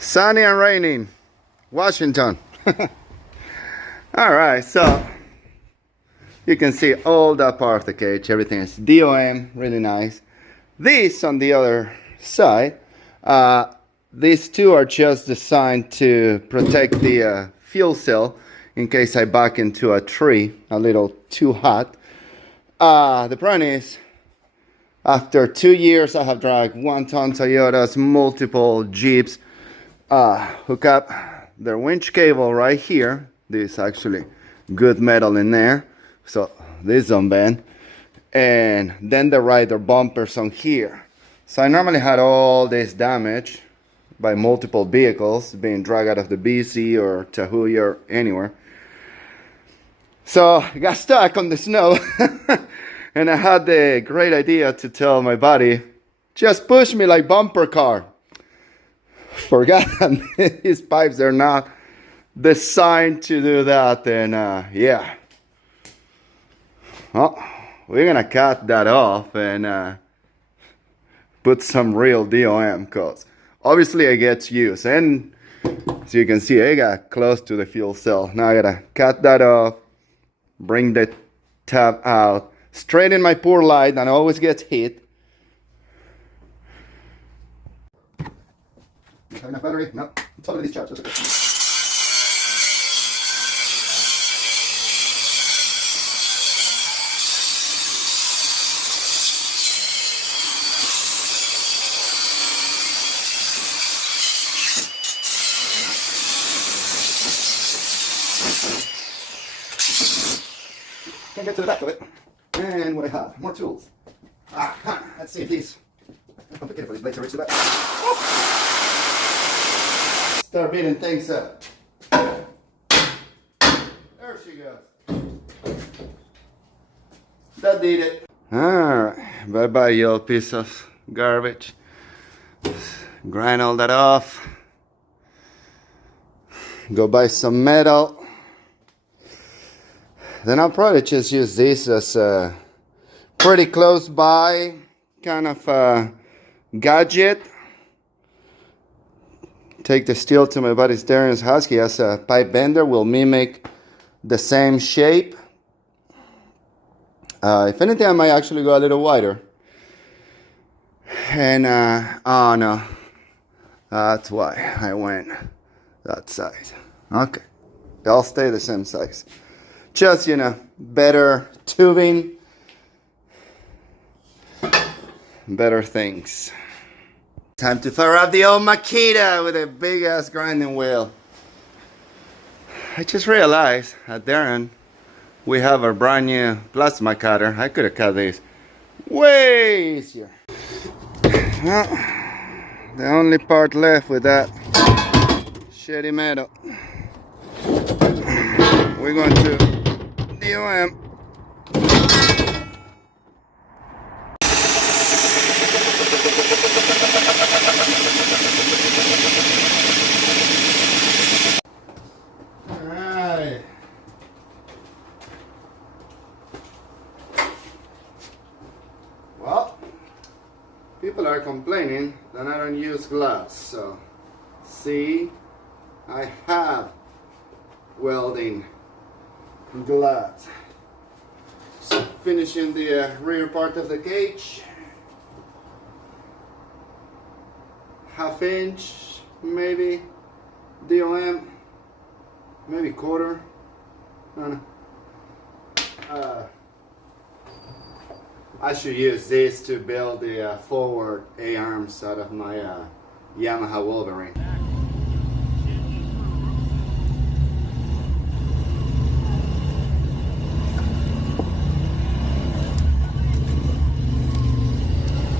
Sunny and raining, Washington. Alright, so you can see all that part of the cage. Everything is DOM, really nice. These on the other side, these two are just designed to protect the fuel cell in case I back into a tree a little too hot. The problem is, after 2 years I have dragged 1-ton Toyotas, multiple Jeeps, hook up their winch cable right here. This is actually good metal in there, so this don't bend. And then the rider bumpers on here. So I normally had all this damage by multiple vehicles being dragged out of the BC or Tahuya or anywhere. So I got stuck on the snow and I had the great idea to tell my buddy, just push me like bumper car. Forgot his pipes are not designed to do that, and yeah. Well, we're gonna cut that off and put some real DOM, because obviously it gets used, and as you can see I got close to the fuel cell. Now I gotta cut that off, bring the tab out, straighten my poor light that always gets hit. Have enough battery? No, it's totally discharged. That's okay. Can't get to the back of it. And what I have, more tools. Let's see if these complicated for these blades to reach the back. Start beating things up. There she goes. That did it. Alright, bye bye, you old piece of garbage. Grind all that off. Go buy some metal. Then I'll probably just use this as a pretty close by kind of a gadget. Take the steel to my buddy Darren's house. He has a pipe bender, will mimic the same shape. If anything, I might actually go a little wider. And oh no, that's why I went that size. Okay, they'll stay the same size. Just, you know, better tubing, better things. Time to fire up the old Makita with a big ass grinding wheel. I just realized at Darren we have a brand new plasma cutter. I could have cut these way easier. Well, the only part left with that shitty metal, we're going to DOM. Alright. Well, people are complaining that I don't use gloves, so see, I have welding gloves. So finishing the rear part of the cage, ½ inch maybe DOM, maybe quarter. I don't know. I should use this to build the forward A-arms out of my Yamaha Wolverine.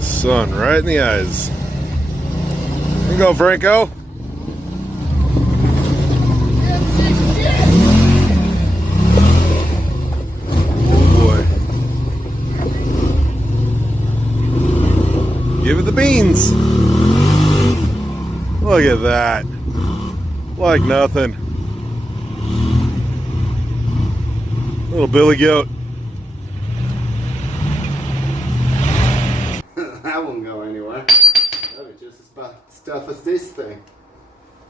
Sun right in the eyes. Here you go, Franco. Oh boy. Give it the beans. Look at that. Like nothing. Little Billy Goat. That won't go anywhere. That was just as bad stuff as this thing.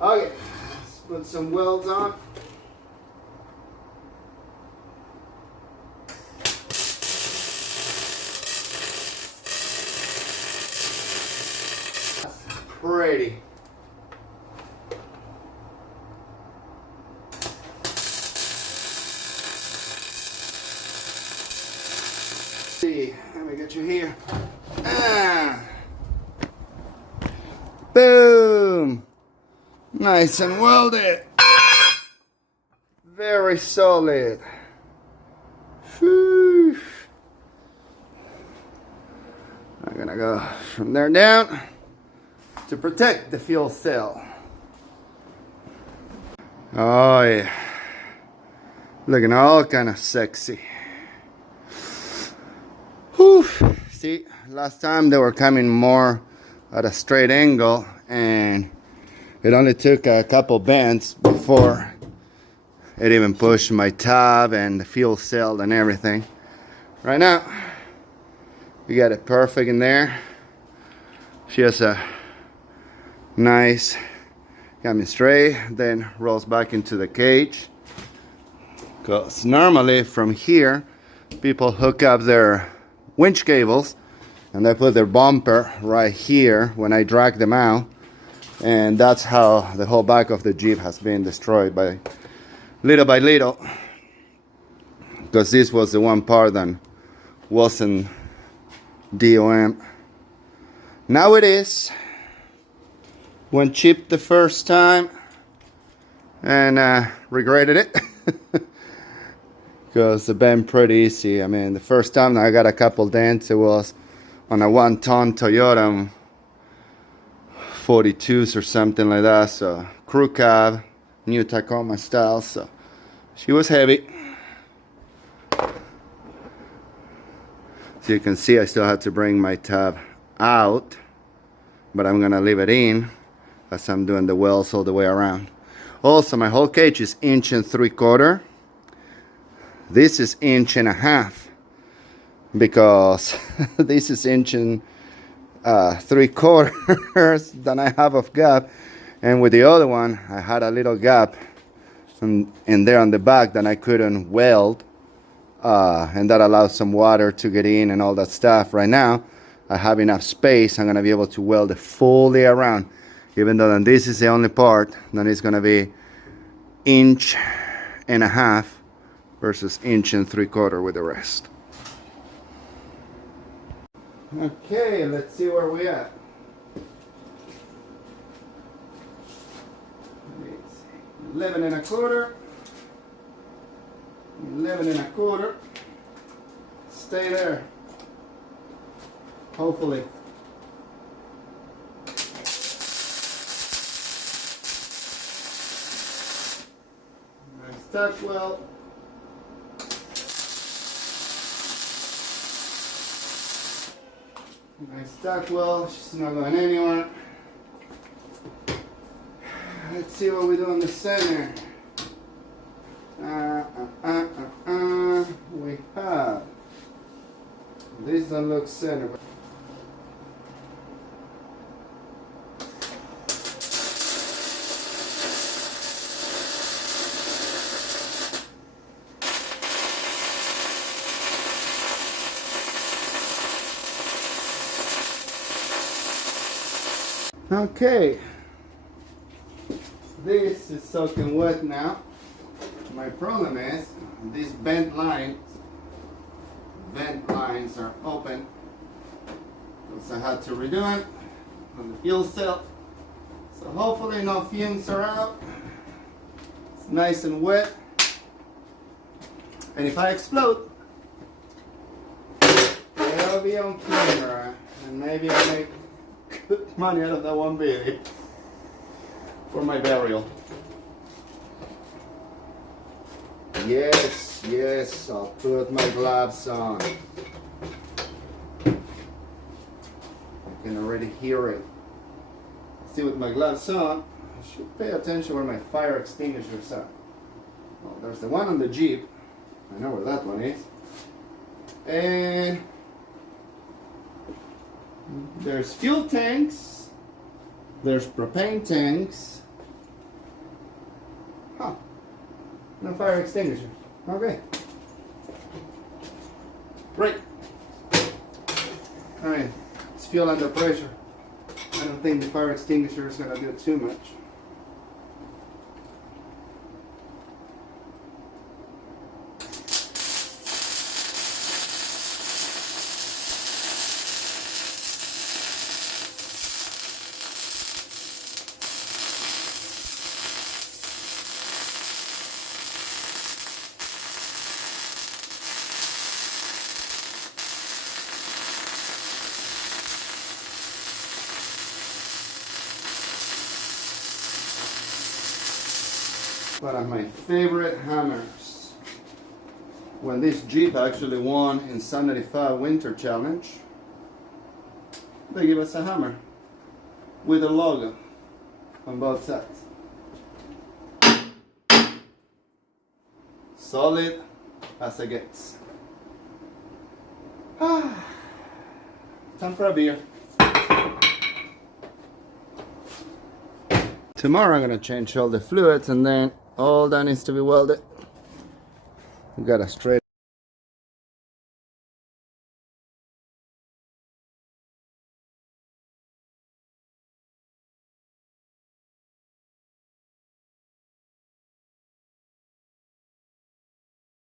Okay, let's put some welds on. Pretty. See, let me get you here. Ah. Boom. Nice and welded. Very solid. Whew. I'm gonna go from there down to protect the fuel cell. Oh yeah. Looking all kind of sexy. Whew. See, last time they were coming more at a straight angle, and it only took a couple bends before it even pushed my tab and the fuel cell and everything. Right now, we got it perfect in there. She has a nice, got me straight, then rolls back into the cage. Because normally from here, people hook up their winch cables and they put their bumper right here when I drag them out, and that's how the whole back of the Jeep has been destroyed by little, because this was the one part that wasn't DOM. Now it is. Went cheap the first time and regretted it. Because it been pretty easy. I mean, the first time I got a couple dents, it was on a 1-ton Toyota 42s or something like that. So crew cab, new Tacoma style. So she was heavy. So you can see I still had to bring my tab out, but I'm gonna leave it in as I'm doing the welds all the way around. Also, my whole cage is 1 3/4. This is 1.5 inches because this is 1 3/4 that I have of gap, and with the other one I had a little gap in there on the back that I couldn't weld, and that allows some water to get in and all that stuff. Right now I have enough space. I'm gonna be able to weld it fully around, even though then this is the only part that is gonna be 1.5 inches versus 1 3/4 with the rest. Okay, let's see where we at. 11 1/4. Stay there. Hopefully. Nice tuck weld. Nice tuck weld. She's not going anywhere. Let's see what we do in the center. We have, this doesn't look center. Okay, this is soaking wet now. My problem is these vent lines are open, so I had to redo it on the fuel cell. So hopefully no fumes are out. It's nice and wet, and if I explode, it'll be on camera, and maybe I'll make good money out of that one video for my burial. Yes, yes, I'll put my gloves on. I can already hear it. See, with my gloves on, I should pay attention where my fire extinguishers are. Well, there's the one on the Jeep. I know where that one is. And there's fuel tanks. There's propane tanks. No fire extinguisher. Okay. Great. Alright, it's fuel under pressure. I don't think the fire extinguisher is going to do too much. One of my favorite hammers. When this Jeep actually won in Sun 95 Winter Challenge, they give us a hammer with a logo on both sides. Solid as it gets. Time for a beer. Tomorrow I'm gonna change all the fluids and then all that needs to be welded. We got a straight